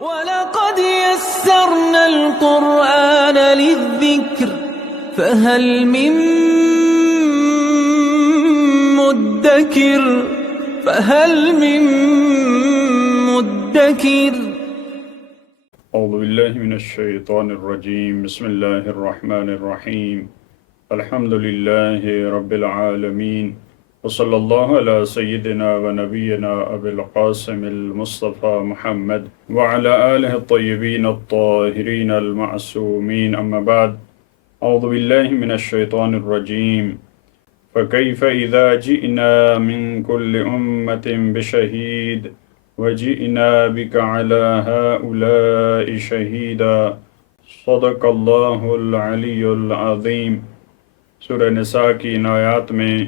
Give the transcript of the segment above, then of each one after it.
وَلَقَدْ يَسَّرْنَا الْقُرْآنَ لِلذِّكْرِ فَهَلْ مِن مُّدَّكِرٍ اعوذ باللہ من الشیطان الرجیم بسم اللہ الرحمن الرحیم الحمد للہ رب العالمین وصلی اللہ علی سیدنا و نبینا ابی القاسم المصطفى محمد وعلى آلہ الطیبین الطاہرین المعصومین اما بعد اعوذ باللہ من الشیطان الرجیم فکیف اذا جئنا من کل امت بشہید وجئنا بك على هؤلاء شهيدا صدق اللہ العلی العظیم۔ سورہ نساء کی ان آیات میں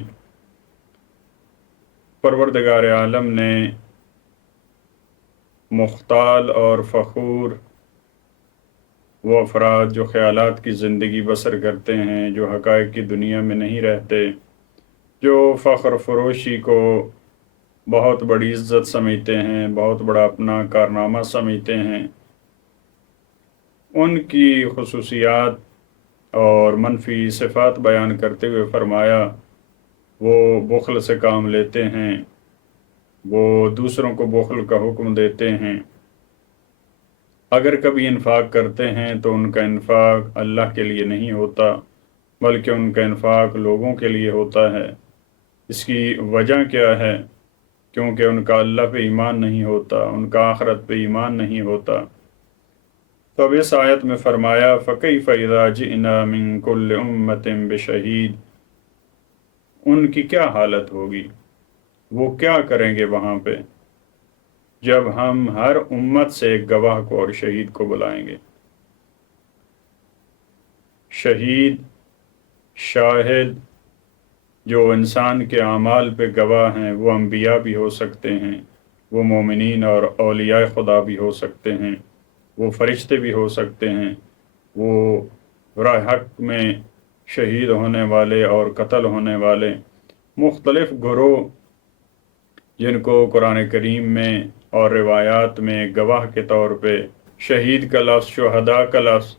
پروردگار عالم نے مختال اور فخور وہ افراد جو خیالات کی زندگی بسر کرتے ہیں، جو حقائق کی دنیا میں نہیں رہتے، جو فخر فروشی کو بہت بڑی عزت سمجھتے ہیں، بہت بڑا اپنا کارنامہ سمجھتے ہیں، ان کی خصوصیات اور منفی صفات بیان کرتے ہوئے فرمایا وہ بخل سے کام لیتے ہیں، وہ دوسروں کو بخل کا حکم دیتے ہیں، اگر کبھی انفاق کرتے ہیں تو ان کا انفاق اللہ کے لیے نہیں ہوتا بلکہ ان کا انفاق لوگوں کے لیے ہوتا ہے۔ اس کی وجہ کیا ہے؟ کیونکہ ان کا اللہ پہ ایمان نہیں ہوتا، ان کا آخرت پہ ایمان نہیں ہوتا۔ تو اب اس آیت میں فرمایا فَكَيْفَ إِذَا جِئْنَا مِن كُلِّ أُمَّةٍ بِشَهِيدٍ، ان کی کیا حالت ہوگی، وہ کیا کریں گے وہاں پہ جب ہم ہر امت سے ایک گواہ کو اور شہید کو بلائیں گے۔ شہید، شاہد جو انسان کے اعمال پہ گواہ ہیں، وہ انبیاء بھی ہو سکتے ہیں، وہ مومنین اور اولیاء خدا بھی ہو سکتے ہیں، وہ فرشتے بھی ہو سکتے ہیں، وہ راہ حق میں شہید ہونے والے اور قتل ہونے والے مختلف گروہ جن کو قرآن کریم میں اور روایات میں گواہ کے طور پہ شہید کا لفظ، شہداء کا لفظ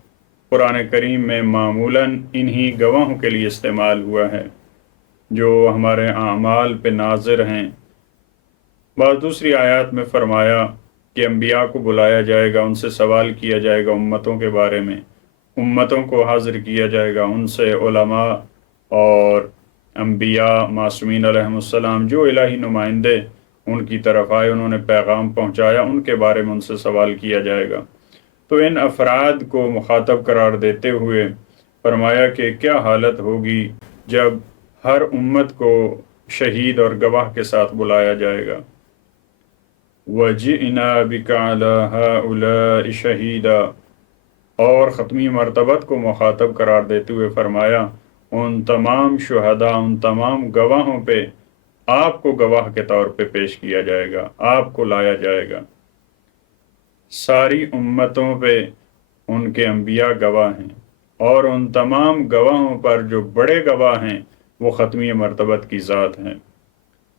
قرآن کریم میں معمولاً انہی گواہوں کے لیے استعمال ہوا ہے جو ہمارے اعمال پہ ناظر ہیں۔ بعض دوسری آیات میں فرمایا کہ انبیاء کو بلایا جائے گا، ان سے سوال کیا جائے گا امتوں کے بارے میں، امتوں کو حاضر کیا جائے گا، ان سے علماء اور انبیاء معصومین علیہم السلام جو الہی نمائندے ان کی طرف آئے، انہوں نے پیغام پہنچایا، ان کے بارے میں ان سے سوال کیا جائے گا۔ تو ان افراد کو مخاطب قرار دیتے ہوئے فرمایا کہ کیا حالت ہوگی جب ہر امت کو شہید اور گواہ کے ساتھ بلایا جائے گا۔ وَجِئْنَا بِكَ عَلَى هَؤُلَاءِ شَهِيدًا، اور ختمی مرتبت کو مخاطب قرار دیتے ہوئے فرمایا ان تمام شہداء، ان تمام گواہوں پہ آپ کو گواہ کے طور پہ پیش کیا جائے گا، آپ کو لایا جائے گا۔ ساری امتوں پہ ان کے انبیاء گواہ ہیں، اور ان تمام گواہوں پر جو بڑے گواہ ہیں وہ ختمی مرتبت کی ذات ہیں۔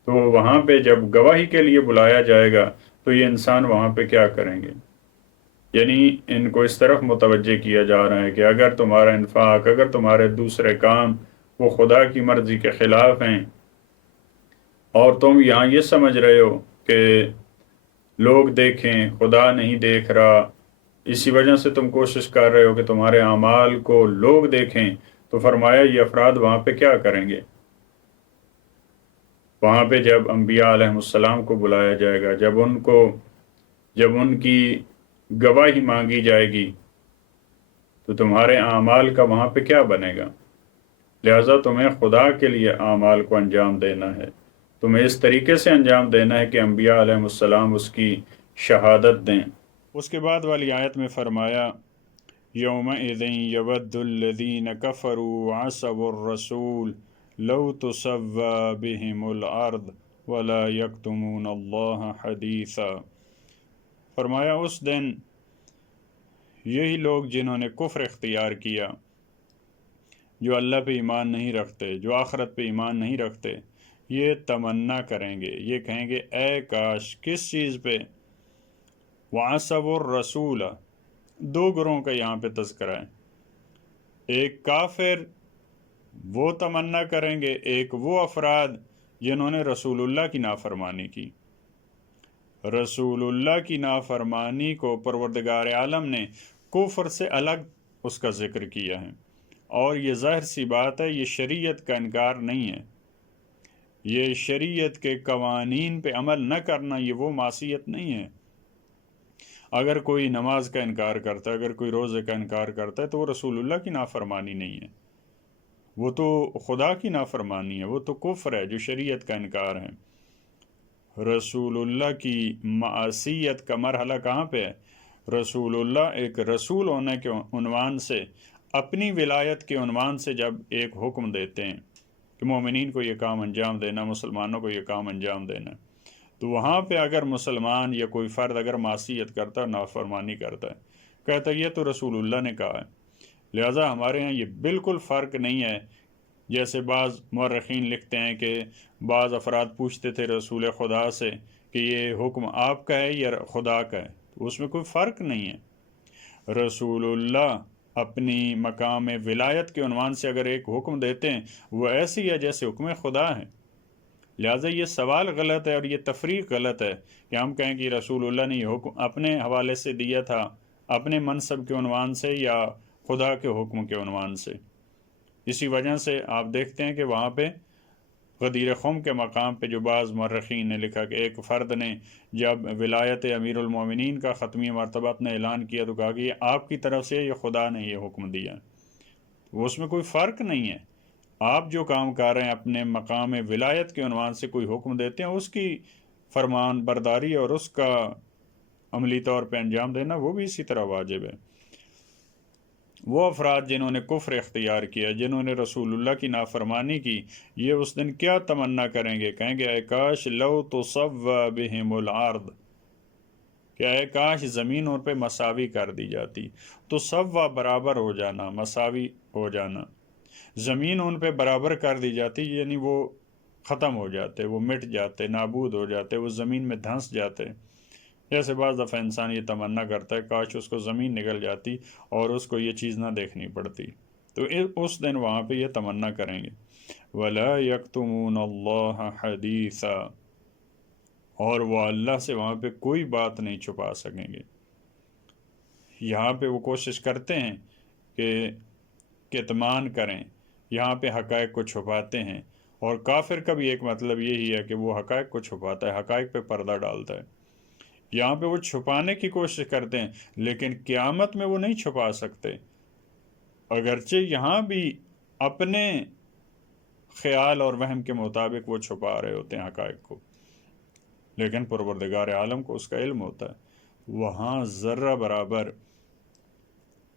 تو وہاں پہ جب گواہی کے لیے بلایا جائے گا تو یہ انسان وہاں پہ کیا کریں گے؟ یعنی ان کو اس طرف متوجہ کیا جا رہا ہے کہ اگر تمہارا انفاق، اگر تمہارے دوسرے کام وہ خدا کی مرضی کے خلاف ہیں اور تم یہاں یہ سمجھ رہے ہو کہ لوگ دیکھیں، خدا نہیں دیکھ رہا، اسی وجہ سے تم کوشش کر رہے ہو کہ تمہارے اعمال کو لوگ دیکھیں، تو فرمایا یہ افراد وہاں پہ کیا کریں گے؟ وہاں پہ جب انبیاء علیہ السلام کو بلایا جائے گا، جب ان کی گواہی مانگی جائے گی تو تمہارے اعمال کا وہاں پہ کیا بنے گا؟ لہٰذا تمہیں خدا کے لیے اعمال کو انجام دینا ہے، تمہیں اس طریقے سے انجام دینا ہے کہ انبیاء علیہ السلام اس کی شہادت دیں۔ اس کے بعد والی آیت میں فرمایا یومئذ یود الذین کفروا وعصوا الرسول لو تسوی بہم الارض ولا یکتمون اللہ حدیثا۔ فرمایا اس دن یہی لوگ جنہوں نے کفر اختیار کیا، جو اللہ پہ ایمان نہیں رکھتے، جو آخرت پہ ایمان نہیں رکھتے، یہ تمنا کریں گے، یہ کہیں گے اے کاش، کس چیز پہ؟ وَعَصَوُا الرَّسُولَ، دو گروہوں کا یہاں پہ تذکرہ ہے. ایک کافر وہ تمنا کریں گے، ایک وہ افراد جنہوں نے رسول اللہ کی نافرمانی کی. رسول اللہ کی نافرمانی کو پروردگار عالم نے کفر سے الگ اس کا ذکر کیا ہے، اور یہ ظاہر سی بات ہے، یہ شریعت کا انکار نہیں ہے. یہ شریعت کے قوانین پہ عمل نہ کرنا، یہ وہ معصیت نہیں ہے. اگر کوئی نماز کا انکار کرتا ہے، اگر کوئی روزے کا انکار کرتا ہے، تو وہ رسول اللہ کی نافرمانی نہیں ہے، وہ تو خدا کی نافرمانی ہے، وہ تو کفر ہے جو شریعت کا انکار ہے. رسول اللہ کی معصیت کا مرحلہ کہاں پہ ہے؟ رسول اللہ ایک رسول ہونے کے عنوان سے، اپنی ولایت کے عنوان سے جب ایک حکم دیتے ہیں کہ مومنین کو یہ کام انجام دینا، مسلمانوں کو یہ کام انجام دینا، تو وہاں پہ اگر مسلمان یا کوئی فرد اگر معصیت کرتا ہے، نافرمانی کرتا ہے، کہتا ہے یہ تو رسول اللہ نے کہا ہے. لہٰذا ہمارے ہاں یہ بالکل فرق نہیں ہے. جیسے بعض مورخین لکھتے ہیں کہ بعض افراد پوچھتے تھے رسول خدا سے کہ یہ حکم آپ کا ہے یا خدا کا ہے، تو اس میں کوئی فرق نہیں ہے. رسول اللہ اپنی مقام ولایت کے عنوان سے اگر ایک حکم دیتے ہیں، وہ ایسی ہے جیسے حکم خدا ہے. لہٰذا یہ سوال غلط ہے اور یہ تفریق غلط ہے کہ ہم کہیں کہ رسول اللہ نے یہ حکم اپنے حوالے سے دیا تھا، اپنے منصب کے عنوان سے یا خدا کے حکم کے عنوان سے. اسی وجہ سے آپ دیکھتے ہیں کہ وہاں پہ غدیر خم کے مقام پہ جو بعض مورخین نے لکھا کہ ایک فرد نے جب ولایت امیر المومنین کا ختمی مرتبہ نے اعلان کیا تو کہا کہ یہ آپ کی طرف سے یہ خدا نے یہ حکم دیا. اس میں کوئی فرق نہیں ہے. آپ جو کام کر رہے ہیں اپنے مقام ولایت کے عنوان سے کوئی حکم دیتے ہیں، اس کی فرمان برداری اور اس کا عملی طور پہ انجام دینا وہ بھی اسی طرح واجب ہے. وہ افراد جنہوں نے کفر اختیار کیا، جنہوں نے رسول اللہ کی نافرمانی کی، یہ اس دن کیا تمنا کریں گے؟ کہیں گے اے کاش لو تصوی بہم الارض، کہ اے کاش زمین ان پہ مساوی کر دی جاتی. تصوی برابر ہو جانا، مساوی ہو جانا، زمین ان پہ برابر کر دی جاتی، یعنی وہ ختم ہو جاتے، وہ مٹ جاتے، نابود ہو جاتے، وہ زمین میں دھنس جاتے. جیسے بعض دفعہ انسان یہ تمنا کرتا ہے کاش اس کو زمین نگل جاتی اور اس کو یہ چیز نہ دیکھنی پڑتی، تو اس دن وہاں پہ یہ تمنا کریں گے. وَلَا يَكْتُمُونَ اللَّهَ حَدِيثًا، اور وہ اللہ سے وہاں پہ کوئی بات نہیں چھپا سکیں گے. یہاں پہ وہ کوشش کرتے ہیں کہ کتمان کریں، یہاں پہ حقائق کو چھپاتے ہیں، اور کافر کا بھی ایک مطلب یہی ہے کہ وہ حقائق کو چھپاتا ہے، حقائق پہ پردہ ڈالتا ہے. یہاں پہ وہ چھپانے کی کوشش کرتے ہیں، لیکن قیامت میں وہ نہیں چھپا سکتے. اگرچہ یہاں بھی اپنے خیال اور وہم کے مطابق وہ چھپا رہے ہوتے ہیں حقائق کو، لیکن پروردگار عالم کو اس کا علم ہوتا ہے. وہاں ذرہ برابر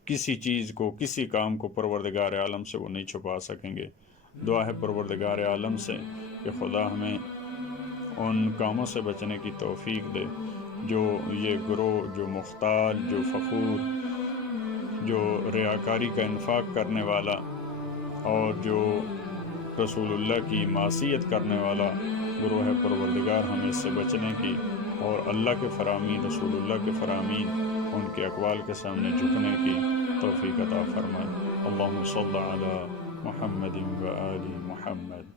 کسی چیز کو، کسی کام کو پروردگار عالم سے وہ نہیں چھپا سکیں گے. دعا ہے پروردگار عالم سے کہ خدا ہمیں ان کاموں سے بچنے کی توفیق دے جو یہ گروہ، جو مختال، جو فخور، جو ریاکاری کا انفاق کرنے والا اور جو رسول اللہ کی معصیت کرنے والا گروہ ہے، پروردگار ہمیں اس سے بچنے کی اور اللہ کے فرامین، رسول اللہ کے فرامین، ان کے اقوال کے سامنے جھکنے کی توفیق عطا فرمائے. اللہم صل علی محمد و آل محمد.